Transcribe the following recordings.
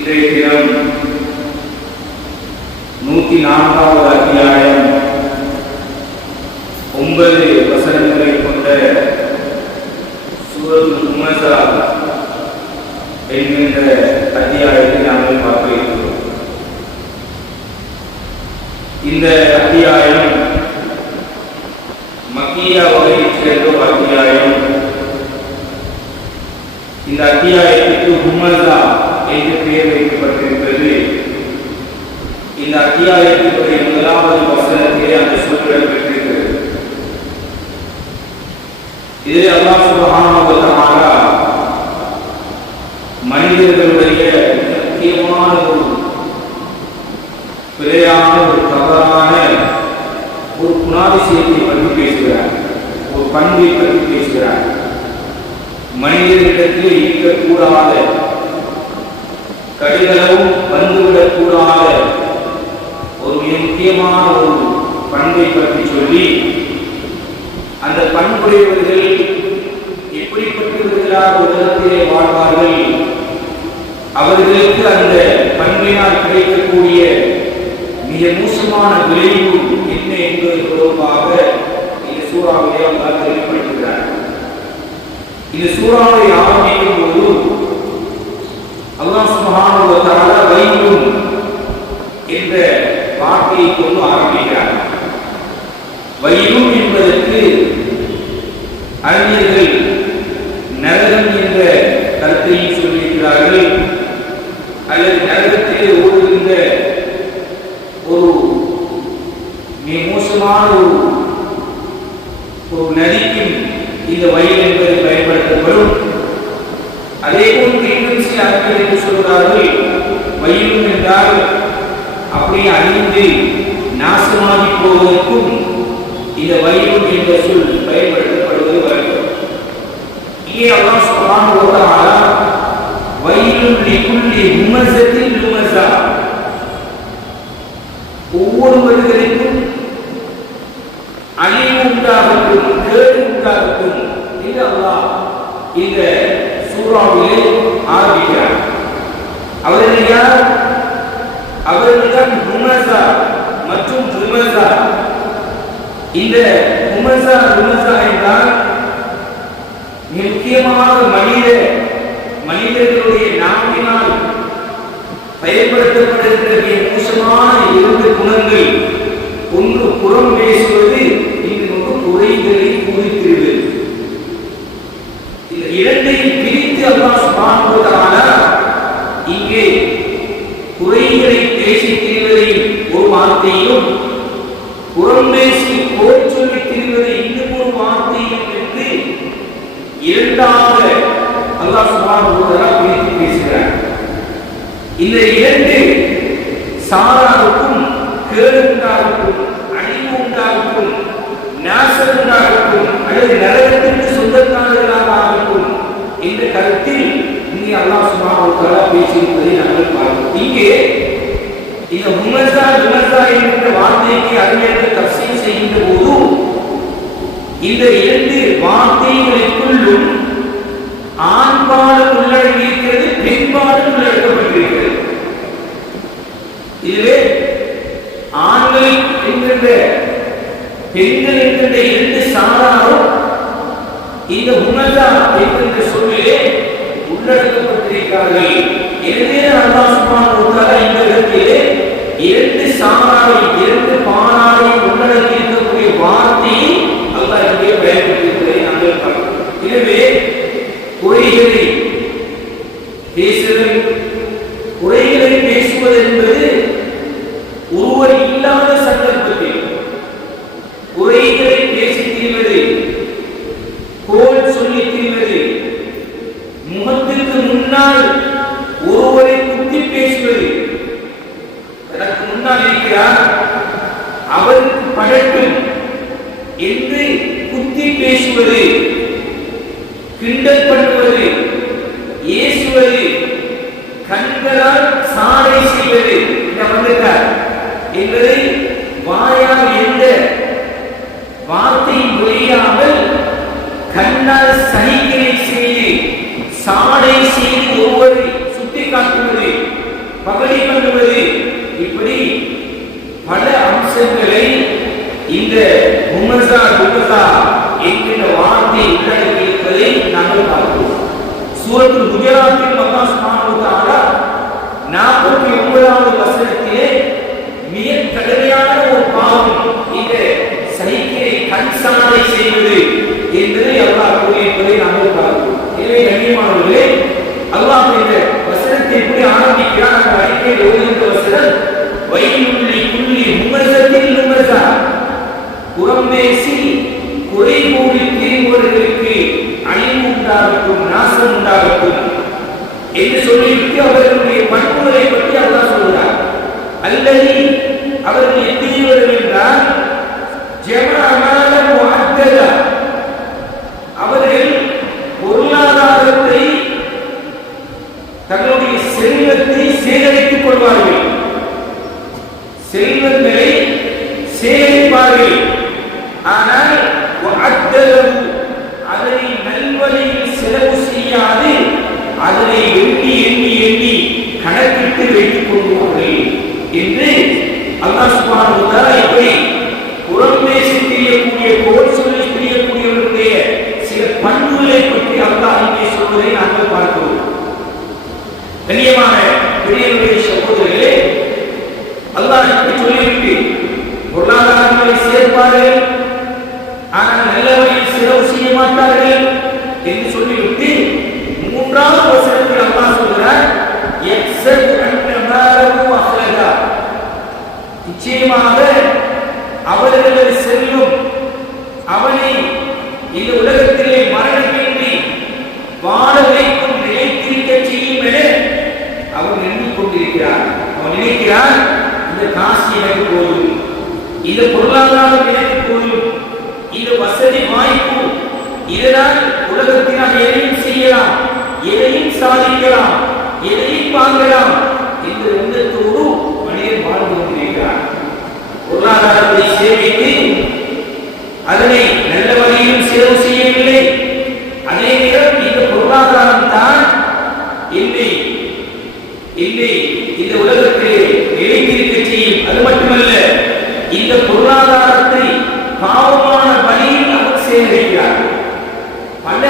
இன்றைய தினம் 104வது அத்தியாயம் 9 வசனங்களை கொண்ட சூரத்துல் ஹுமஸா என்கின்ற அத்தியாயத்தை நாங்கள் பார்க்க இருக்கிறோம். இந்த அத்தியாயம் மக்கியா வகையைச் சேர்ந்த ஒரு அத்தியாயம். இந்த அத்தியாயத்திற்கு ஹுமஸா என்று பெயர் வைக்கப்பட்டிருக்கிறது. இந்த அத்தியாயத்தினுடைய முதலாவது வசனத்திலே அந்த சொற்கள் பெற்றிருக்கிறது. இதில் அல்லாஹ் சுப்ஹானஹு வ தஆலா மனிதர்களுடைய முக்கியமான ஒரு பிழையான ஒரு தவறான ஒரு குணாதிசயத்தை பற்றி பேசுகிறார், ஒரு பண்பை பற்றி பேசுகிறார். மனிதர்களிடத்தில் இருக்கக்கூடாத, கடிதளவும் வந்துவிடக்கூடாத ஒரு மிக முக்கியமான ஒரு பண்பை பற்றி சொல்லி, அந்த பண்புடையவர்கள் எப்படிப்பட்டவர்களாக உலகத்திலே வாழ்வார்கள், அவர்களுக்கு அந்த பண்பினால் கிடைக்கக்கூடிய மிக மோசமான விளைவு என்ன என்பது தொடர்பாக இந்த சூறாவிலே அல்லாஹ் தெளிவுபடுத்துகிறார். இந்த சூறாவை ஆரம்பிக்கும் போது அல்லாஹ் சுப்ஹானஹு வ தஆலா வைலும் என்ற வார்த்தையை கொண்டு ஆரம்பிக்கிறார். வைலும் என்பதற்கு அறிஞர்கள் நரகம் என்ற கருத்தையும் சொல்லியிருக்கிறார்கள். அல்லது நரகத்திலே ஓடுகின்ற ஒரு மிக மோசமான ஒரு நதிக்கும் இந்த வயல் என்பது பயன்படுத்தப்படும். அதே போன்று இன்னும் சில அறிஞர்கள் சொல்கிறார்கள், வயலும் என்றால் அப்படியே அழிந்து நாசமாகி போவதற்கும் இந்த வயலும் என்ற சொல் பயன்படுத்தப்படுவது வருகிறது. இங்கே அல்லாஹ் சுப்ஹானஹு வ தஆலா வயலுன் லிகுல்லி ஹுமஸத்தின் லுமஸா, ஒவ்வொருவர்களுக்கும் அழிவு உண்டாகட்டும், கேடு உண்டாகட்டும் என்று அல்லாஹ் இந்த சூறாவிலே ஆரம்பிக்கிறார். அவர்கள் யார்? அவர்கள்தான் ஹுமஸா மற்றும் லுமஸா. இந்த ஹுமஸா லுமஸா என்றால் முக்கியமாக மனிதர்களுடைய நாவினால் பயன்படுத்தப்படுகிற மோசமான 2 குணங்கள். ஒன்று புறம் பேசுவது, இன்னொன்று குறைகளை கூறித்திருவது. இந்த இரண்டையும் பிரித்து அல்லாஹ் சுப்ஹானஹு வ தஆலா இங்கே குறைகளை பேசித் திரிவதையும் ஒரு வார்த்தையிலும், புறம் பேசி போய் சொல்லித் திரிவதை இன்னும் ஒரு வார்த்தையும் என்று இரண்டாக அல்லாஹ் சுப்ஹானஹு வ தஆலா பிரித்து பேசுகிறார். இந்த 2 சாராருக்கும் கேடு உண்டாகட்டும், அழிவு உண்டாகட்டும், நாசம் உண்டாகட்டும், அல்லது நரகத்திற்கு சொந்தக்காரர்களாக ஆகட்டும் என்ற கருத்தில் இங்கே அல்லாஹ் சுப்ஹானஹு வ தஆலா பேசியிருப்பதை நாங்கள் பார்க்கிறோம். இங்கே இந்த ஹுமஸா லுமஸா என்ற வார்த்தைக்கு அறிஞர்கள் தஃசீர் செய்கின்ற போது இந்த 2 வார்த்தைகளுக்குள்ளும் ஆண்பாலும் உள்ளடங்கி இருக்கிறது, பெண்பாலும் உள்ளடக்கப்பட்டிருக்கிறது. இதுவே ஆண்கள் என்கின்ற பெண்கள் என்கின்ற 2 சாராரும் இந்த ஹுமஸா என்கின்ற சொல்லிலே உள்ளடக்கப்பட்டிருக்கிறார்கள். எனவே அல்லாஹ் சுப்ஹானஹு வ தஆலா இந்த இடத்திலே 2 சாராரை, 2 பாலாரை உள்ளடக்கி இருக்கக்கூடிய வார்த்தையை அல்லாஹ் இங்கே பயன்படுத்தியிருப்பதை நாங்கள் பார்க்கிறோம். எனவே குறைகளை பேசுவது என்பது ஒருவர் இல்லாத சந்தர்ப்பத்தில் குறைகளை பேசித் தீர்வது, கோல் சொல்லித் தீர்வது, முகத்திற்கு முன்னால் ஒருவரை குத்தி பேசுவது, எனக்கு முன்னால் இருக்கிறார் அவருக்கு படட்டும் என்று குத்தி பேசுவது, கிண்டல் பண்ணுவது, ஏசுவது, கண்களால் சாடை செய்வது என்பதை வாயால் எந்த வார்த்தை புரியாமல் கண்ணால் சைகை செய்து சாடை செய்து ஒருவரை சுட்டிக்காட்டுவது, சூரத்துல் ஹுஜராத்தில் அல்லாஹ் சுப்ஹானஹு வ தஆலா 49வது வசனத்திலே மிக கடுமையான ஒரு பாவம் இந்த சைக்கிளை கண்சாலை செய்வது என்பதை அல்லாஹ் கூறியிருப்பதை நாங்கள் பார்க்கிறோம். எனவே கண்ணியமானவர்களே, அல்லாஹ் இந்த வசனத்தை எப்படி ஆரம்பிக்கிறான்? அந்த அறிக்கையில் ஓதுகின்ற வசனம் வயலுள்ளி குள்ளி முமஸத்தில் முமஸா, புறம்பேசி குறை கூறி திரிபவர்களுக்கு அழிவு உண்டாகட்டும், நாசம் உண்டாகட்டும் என்று சொல்லிவிட்டு அவர்களுடைய பண்புகளை பற்றி அல்லாஹ் சொல்கிறார். அல்லது அவர்கள் எத்தகையவர்கள் என்றால் ஜமாஅமாலன் முஅத்ததா, அவர்கள் பொருளாதாரத்தை தங்களுடைய செல்வத்தை சேகரித்துக் கொள்வார்கள், செல்வங்களை சேகரிப்பார்கள். ஆனால் அதனை நல்வழியில் செலவு செய்யாது அதனை எண்ணி எண்ணி எண்ணி கணக்கிட்டு வைத்துக் கொள்வார்கள் என்று அல்லாஹ் சுப்ஹானஹு வ தஆலா இப்படி புறம்பேசி தெரியக்கூடிய கோல் சொல்லி தெரியக்கூடியவர்களுடைய சில பண்புகளை பற்றி அல்லாஹ் இங்கே சொல்வதை நாங்கள் பார்க்கிறோம். கண்ணியமான பெரியவர்களே, சகோதரர்களே, அல்லாஹ் இப்படி சொல்லிவிட்டு பொருளாதாரங்களை சேர்ப்பார்கள், ஆனால் நல்ல வழியில் செலவு செய்ய மாட்டார்கள் என்று சொல்லிவிட்டு 3வது வசனத்தில் அல்லாஹ் சொல்கிறார், யக்ஸபு அன்ன மாலஹு அஹ்லதா, நிச்சயமாக அவர்களது செல்வம் அவனை இந்த உலகத்திலே மரணிக்கின்றி வாழ வைக்கும் நிலைத்திருக்க செய்யும் என அவன் எண்ணிக்கொண்டிருக்கிறான். அவன் நினைக்கிறான், இந்த காசு எனக்கு போதும், இந்த பொருளாதாரம் எனக்கு போதும், இந்த வசதி வாய்ப்பு, இதனால் உலகத்தினால் எதையும் செய்யலாம், எதையும் சாதிக்கலாம், எதையும் வாங்கலாம் என்ற எண்ணத்தோடு மனிதன் வாழ்ந்து கொண்டிருக்கிறார். பொருளாதாரத்தை சேமித்து அதனை நல்ல வழியில் செலவு செய்யவில்லை. அதே நேரம் இந்த பொருளாதாரம் தான் என்னை இந்த உலகத்திலே நிலைத்திருக்க செய்யும். அது மட்டுமல்ல, இந்த பொருளாதாரத்தை பாவமான வழியில் அவர் சேகரிக்கிறார். பல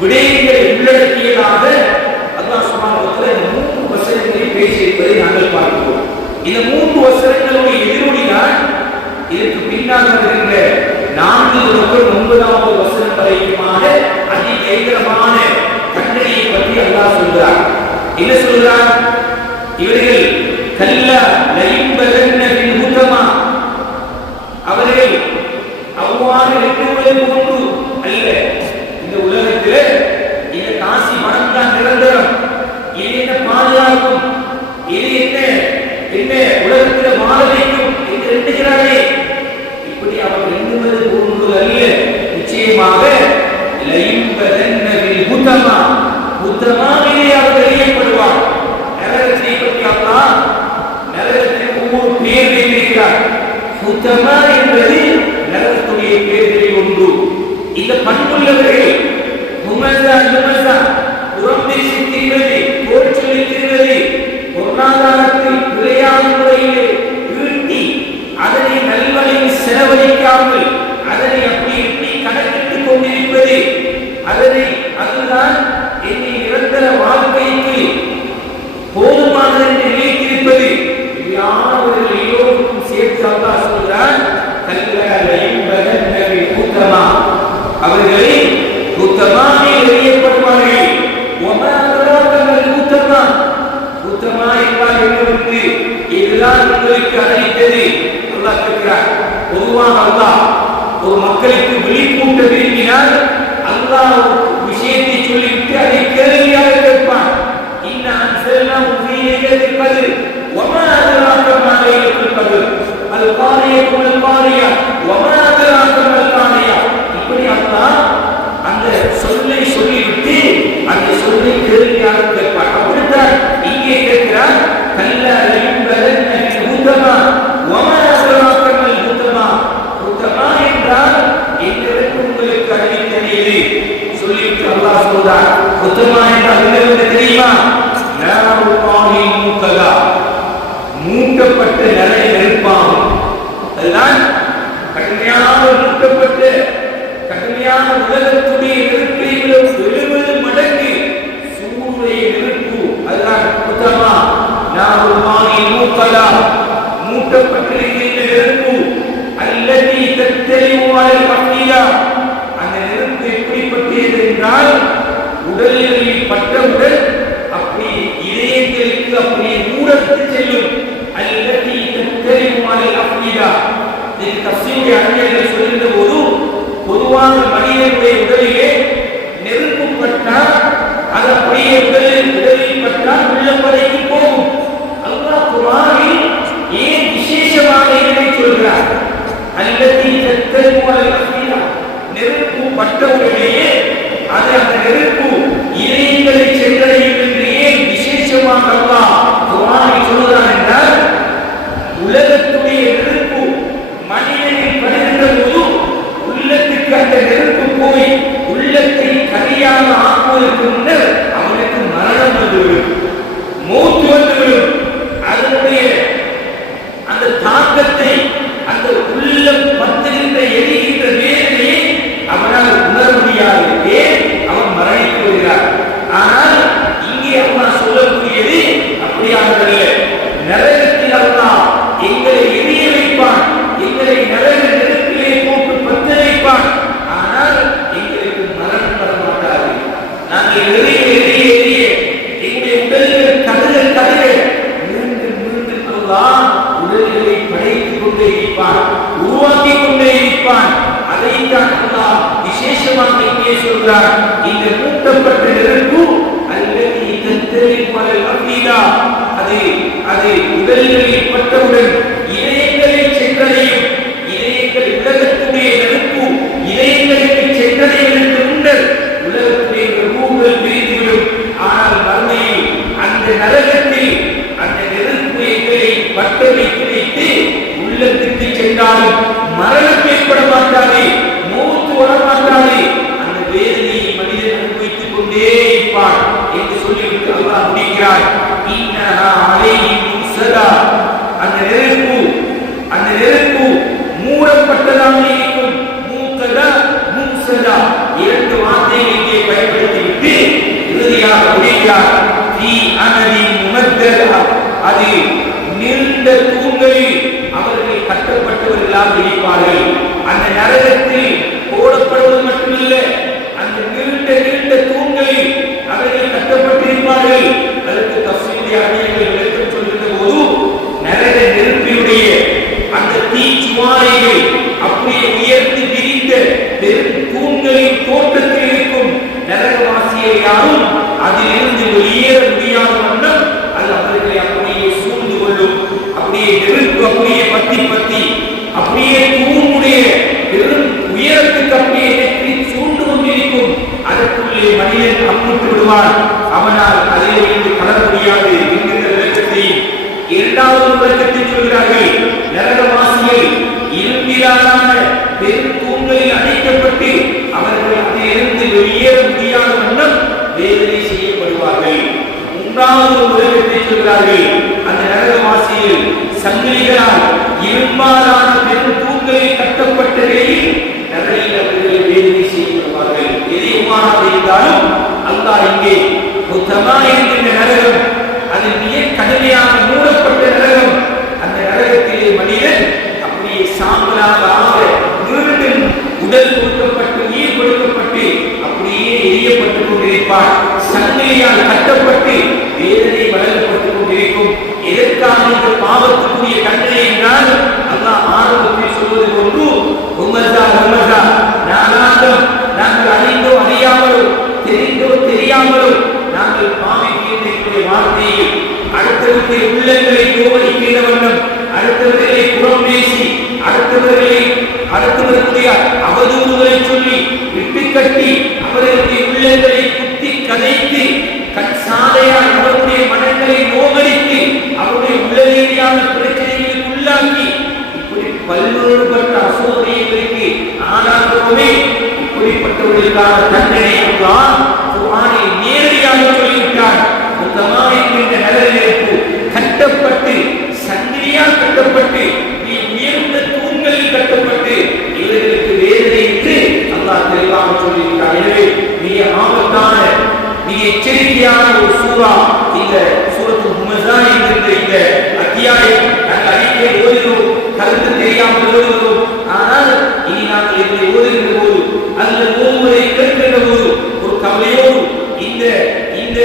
விடயங்களை உள்ளடக்கியதாக அல்லாஹ் சுப்ஹானஹு வ தஆலா 3 வசனங்களை பேசியிருப்பதை நாங்கள் பார்க்கிறோம். இந்த 3 வசனங்களுடைய எதிரொலிதான் இதற்கு பின்னால் வருகின்ற 4 முதல் 9வது வசனம் வரைக்குமான அதிபயங்கரமான கண்டனையை பற்றி அல்லாஹ் சொல்கிறார். என்ன சொல்கிறார்? இவர்கள் கல்லா லயிம்பதன்ன பில் ஹுதமா, அவர்கள் அவ்வாறு எட்டுவது போன்று அல்ல. இந்த உலகத்தில் இந்த காசி மனம் தான் நிரந்தரம், இது என்ன பாதுகாக்கும், இது என்ன உலகத்தில் வாழ வைக்கும் என்று எண்ணுகிறாரே, இப்படி அவர் எண்ணுவது போன்று அல்ல. நிச்சயமாக லயிம்பதன்ன பில் ஹுதமா, ஹுதமாவிலே அவர் அறியப்படுவார். நரகத்தை பற்றி அல்லாஹ் நரகத்திற்கு ஒவ்வொரு பெயர் வைத்திருக்கிறார். ஹுதமா என்பது நரகத்துடைய பெயர்களில் ஒன்று. இந்த பண்புள்ளவர்கள் ஹுமஸா புறம்பேசி திரிவது, கோல் சொல்லி திரிவது, பொருளாதாரத்தை விளையாடு முறையிலே ஈட்டி அதனை நல்வழியில் செலவழிக்காமல் அதனை அப்படி இப்படி கணக்கிட்டுக் கொண்டிருப்பது, அதுதான் என்னை நிரந்தர வாழ்க்கைக்கு போதுமானது என்று நினைத்திருப்பது, யாவர்கள் எல்லோருக்கும் சேர்த்து அல்லாஹ் சொல்கிறான், அவர்களை குத்தமானே அறியப்படுவார்கள். குத்தமா என்றால் என்னவென்று இதுதான் உங்களுக்கு அறிவித்தது அல்லாஹ் கேட்கிறார். பொதுவாக அல்லாஹ் ஒரு மக்களுக்கு விழிப்பூட்ட விரும்பினால் அல்லாஹ் விஷயத்தை சொல்லிவிட்டு அதை கேள்வியாக கேட்பான். இன்னும் செல்லம் கதிர் وما أدراك ما ليلة القدر القارية ما القارية وما أدراك ما القارية. இப்படி அல்லாஹ் அந்த சொல்லை சொல்லிவிட்டு அந்த சொல்லை கேள்வியாக கேட்பார். அப்படித்தான் இங்கே கேட்கிறார், கல்லா லயிம்பதன்ன பில் ஹுதமா وما أدراك ما الهدما. ஹுதமா என்றால் என்னவென்று உங்களுக்கு அறிவித்தது சொல்லிவிட்டு அல்லாஹ் சொல்றார். ஹுதமா என்றால் என்னவென்று தெரியுமா? நாருல்லாஹில் மூக்கதா, மூட்டப்பட்ட நரக நெருப்பாகும். அதுதான் கடுமையான மூட்டப்பட்ட கடுமையான உலகத்துடைய நெருப்பை 70 மடங்கு நெருப்பு அதுதான் புத்தமா நாருமானி மூக்கலா மூட்டப்பட்டிருக்கின்ற நெருப்பு அல்லதி தத்தெளிவாய் அஃபீலா அந்த நெருப்பு எப்படிப்பட்டது என்றால் உடலில் பட்டவுடன் அப்படி இதயங்களுக்கு அப்படியே மூடத்து செல்லும் அல்லதி தத்தெளிவாய் அஃபீலா இந்த தஃசீருடைய அறிஞர்கள் சொல்கின்ற போது பொதுவான மனிதனுடைய உடலிலே நெருப்பு பட்டால் அது அப்படியே உடலில் பட்டால் உள்ளப்படைக்கு போகும். அல்லாஹ் குர்ஆனில் ஏன் விசேஷமாக இதனை சொல்கிறார்? அல்லதி தத்தெளிவாய் அஃபீலா நெருப்பு பட்டவுடனேயே அது அந்த நெருப்பு இதயங்களை சென்றடையும் என்று ஏன் விசேஷமாக அல்லாஹ் குர்ஆனில் சொல்கிறார் என்றால் உலகத்துடைய நெருப்பு மனிதனை படுகின்ற போது உள்ளத்துக்கு அந்த நெருப்பு போய் உள்ளத்தை கரியாக ஆக்குவதற்கு முன்னர் அவனுக்கு மரணம் வந்துவிடும், மௌத்து வந்துவிடும். அதனுடைய அந்த தாக்கத்தை அந்த உள்ளம் பத்துகின்ற எரிகின்ற வேதனையை அவனால் உணர முடியாது. ஏன்? அவன் மரணித்து வருகிறார். ஆனால் இங்கே அல்லாஹ் சொல்லக்கூடியது அப்படியானதல்ல. நரகத்தில் அல்லாஹ் எங்களை எரிய வைப்பான், எங்களை நரக நெருப்பிலே போட்டு பற்ற வைப்பான். ஆனால் எங்களுக்கு மரணம் வர மாட்டாது. நாங்கள் எரிய எரிய எரிய எங்களுடைய உடல்கள் கதற மீண்டும் மீண்டும் அல்லாஹ் உடல்களை படைத்துக் கொண்டே இருப்பான், உருவாக்கி கொண்டே இருப்பான். அதைத்தான் அல்லாஹ் விசேஷமாக இங்கே சொல்றார். இந்த மூட்டப்பட்ட நெருப்பு அல்லதி தத்தெளிவாய் அஃபீலா அது உடல்களில் பட்டவுடன் இதயங்களை சென்றடையும். இதயங்கள் உலகத்துடைய நெருப்பு இதயங்களுக்கு சென்றடைவதற்கு முன்னர் உலகத்துடைய ரூகள் பிரிந்துவிடும். ஆனால் மறுமையில் அந்த நரகத்தில் அந்த நெருப்பு எங்களை பட்ட வைத்து உள்ளத்துக்கு சென்றாலும் மரணம் ஏற்பட மாட்டாது, மௌத்து வரமாட்டாது. அந்த வேதனையை மனிதன் அனுபவித்துக் கொண்டே இருப்பான் என்று சொல்லிவிட்டு அல்லாஹ் முடிக்கிறார். இன்னஹா அலைஹிம் முஸதா அந்த நெருப்பு மூடப்பட்டதாக இருக்கும். மூக்கதா முஸதா இரண்டு வார்த்தைகளை இங்கே பயன்படுத்திவிட்டு இறுதியாக முடிக்கிறார். ஃபீ அமதின் முமத்ததா அது நீண்ட தூண்களில் அவர்கள் கட்டப்பட்டவர்களாக இருப்பார்கள். அந்த நரகத்தில் போடப்படுவது மட்டுமல்ல, அந்த நீண்ட தூண்களில் அவர்கள் கட்டப்பட்டிருப்பார்கள். அதற்கு தஃசீருடைய அறிஞர்கள் விளக்கம் சொல்கின்ற போது நரக நெருப்பினுடைய அந்த தீச்சுவாலைகள் அப்படியே உயர்த்தி விரிந்த பெரும் தூண்களின் தோட்டத்தில் இருக்கும். நரகவாசியை யாரும் அதிலிருந்து வெளியேற முடியாத வண்ணம் அது அவர்களை அப்படியே சூழ்ந்து கொள்ளும். அப்படியே நெருப்பு அப்படியே பத்தி அப்படியே தூணுடைய பெரும் உயரத்துக்கு அப்படியே நெற்றி சூழ்ந்து கொண்டிருக்கும். அதற்குள்ளே மனிதன் அம்முட்டு விடுவான். அவனால் அதிலிருந்து கடற முடியாது என்கிற விளக்கத்தையும் இரண்டாவது விளக்கத்தை சொல்கிறார்கள். நரகவாசிகள் இரும்பிலான பெரும் தூண்களில் அடைக்கப்பட்டு அவர்கள் அதிலிருந்து வெளியேற முடியாத வண்ணம் வேதனை செய்யப்படுவார்கள். மூன்றாவது விளக்கத்தை சொல்கிறார்கள். அந்த நரகவாசிகள் சங்கிலிகளால் இரும்பாலான பெரும் தூண்களில் கட்டப்பட்ட நிலையில் நரகில் அவர்கள் வேதனை செய்யப்படுவார்கள். எதிர்மாறாக இருந்தாலும் அல்லாஹ் இங்கே புத்தமா என்கின்ற நரகம் அது மிக கடுமையாக மூடப்பட்ட நரகம். அந்த நரகத்திலே மனிதன் அப்படியே சாம்பலாக ஆக மீண்டும் உடல் கொடுக்கப்பட்டு உயிர் கொடுக்கப்பட்டு அப்படியே எரியப்பட்டுக் கொண்டிருப்பார். சங்கிலியால் கட்டப்பட்டு வேதனை வழங்கப்பட்டுக் கொண்டிருக்கும். எதற்காக இந்த பாவத்துக்குரிய தண்டனை என்றால் அல்லாஹ் ஆரம்பத்தில் சொல்வது போன்று நாங்கள் அறிந்தோ அறியாமலோ தெரிந்தோ தெரியாமலோ நாங்கள் பாவிக்கின்ற வார்த்தையை அடுத்தவர்களுடைய உள்ளங்களை கோவலிக்கின்ற வண்ணம் அடுத்தவர்களை புறம் பேசி அடுத்தவர்களுடைய அவதூறுகளை சொல்லி விட்டு கட்டி அவர்களுடைய உள்ளங்களை குத்தி கதைத்து சாலையால் அவருடைய மனங்களை நோகடித்து அவருடைய உளரீதியான பிரச்சனைகளுக்கு உள்ளாக்கி இப்படி பல்வேறுபட்ட அசோதனைகளுக்கு ஆளாக்குவோமே. இப்படிப்பட்டவர்களுக்கான தண்டனை குர்ஆனில் நேரடியாக சொல்லிவிட்டார். என்கின்ற நரகநெருப்பு கட்டப்பட்டு சங்கிலியால் கட்டப்பட்டு உயர்ந்த தூண்களில் கட்டப்பட்டு இவர்களுக்கு வேதனை என்று அல்லாஹ் தெளிவாக சொல்லியிருக்கிறார். எனவே மிக ஆபத்தான மிக எச்சரிக்கையான ஒரு சூரா இந்த சூரத்துல் ஹுமஸா என்கின்ற இந்த அத்தியாயம். நாங்கள் அடிக்கடி ஓதுகிறோம், கருத்து தெரியாமல் ஓதுகிறோம். ஆனால் இனி நாங்கள் இதை ஓதுகின்ற போது அல்லது ஓதுவதை கேட்கின்ற போது ஒரு கவலையோடு இந்த இந்த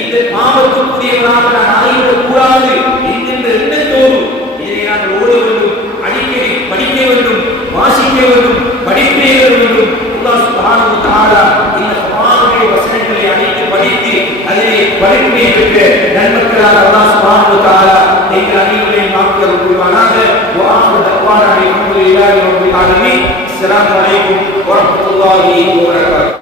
இந்த பாவத்துக்குரியவராக நான் ஆகிவிடக் கூடாது என்கின்ற எண்ணத்தோடு இதை நாங்கள் ஓட வேண்டும், அடிக்கடி படிக்க வேண்டும், வாசிக்க வேண்டும், படிப்பே வேண்டும். அல்லாஹ் சுப்ஹானஹு வ தஆலா இந்த குர்ஆனுடைய வசனங்களை அனைத்து படித்து அதிலே படிப்பினை பெற்ற நன்மக்களாக அல்லாஹ் சுப்ஹானஹு வ தஆலா எங்கள் அனைவரையும் ஆக்கியருள் புரிவானாக. வ ஆகிரு தஅவானா அல்ஹம்துலில்லாஹி ரப்பில் ஆலமீன். அஸ்ஸலாமு அலைக்கும் வ ரஹ்மத்துல்லாஹி வ பரகாத்துஹு.